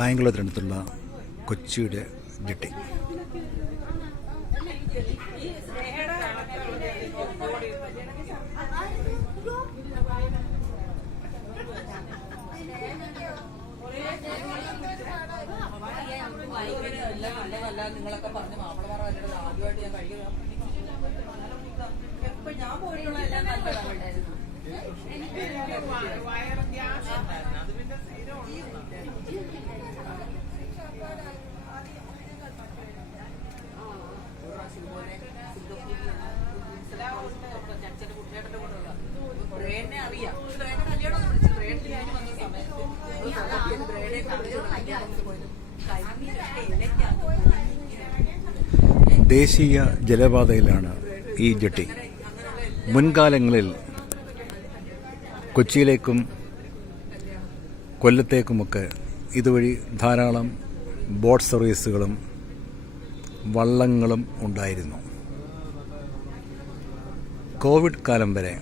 കായംകുളത്തിനടുത്തുള്ള കൊച്ചിയുടെ ജെട്ടി. നിങ്ങളൊക്കെ പറഞ്ഞ് മാപ്പിളമാർ ആദ്യമായിട്ട് ഞാൻ കഴിക്കുന്നത് എപ്പോൾ ഞാൻ പോയിട്ടുള്ള എല്ലാം നല്ലതായിരുന്നു. ചച്ചന്റെ കുട്ടിയേട്ടന്റെ കൂടെയുള്ള ബ്രേഡിനെ അറിയാം. ബ്രേഡിന്റെ കല്യാണം വിളിച്ചു. ബ്രേഡിൽ ഞാൻ വന്ന സമയത്ത് ബ്രേഡെ പോയത് ദേശീയ ജലപാതയിലാണ് ഈ ജെട്ടി. മുൻകാലങ്ങളിൽ കൊച്ചിയിലേക്കും കൊല്ലത്തേക്കുമൊക്കെ ഇതുവഴി ധാരാളം ബോട്ട് സർവീസുകളും വള്ളങ്ങളും ഉണ്ടായിരുന്നു. കോവിഡ് കാലം വരെ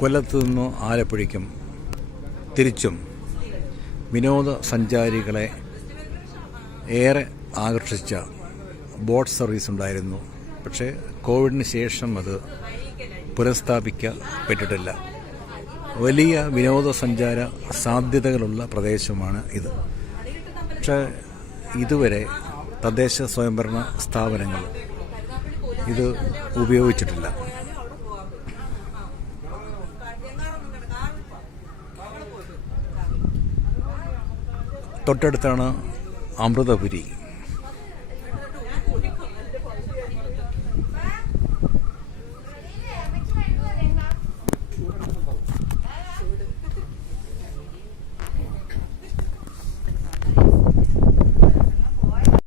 കൊല്ലത്തു നിന്നോ ആലപ്പുഴയ്ക്കും തിരിച്ചും വിനോദസഞ്ചാരികളെ ഏറെ ആകർഷിച്ച ബോട്ട് സർവീസ് ഉണ്ടായിരുന്നു. പക്ഷേ കോവിഡിന് ശേഷം അത് പുനഃസ്ഥാപിക്കപ്പെട്ടിട്ടില്ല. വലിയ വിനോദസഞ്ചാര സാധ്യതകളുള്ള പ്രദേശമാണ് ഇത്. പക്ഷേ ഇതുവരെ തദ്ദേശ സ്വയംഭരണ സ്ഥാപനങ്ങൾ ഇത് ഉപയോഗിച്ചിട്ടില്ല. തൊട്ടടുത്താണ് അമൃതപുരി.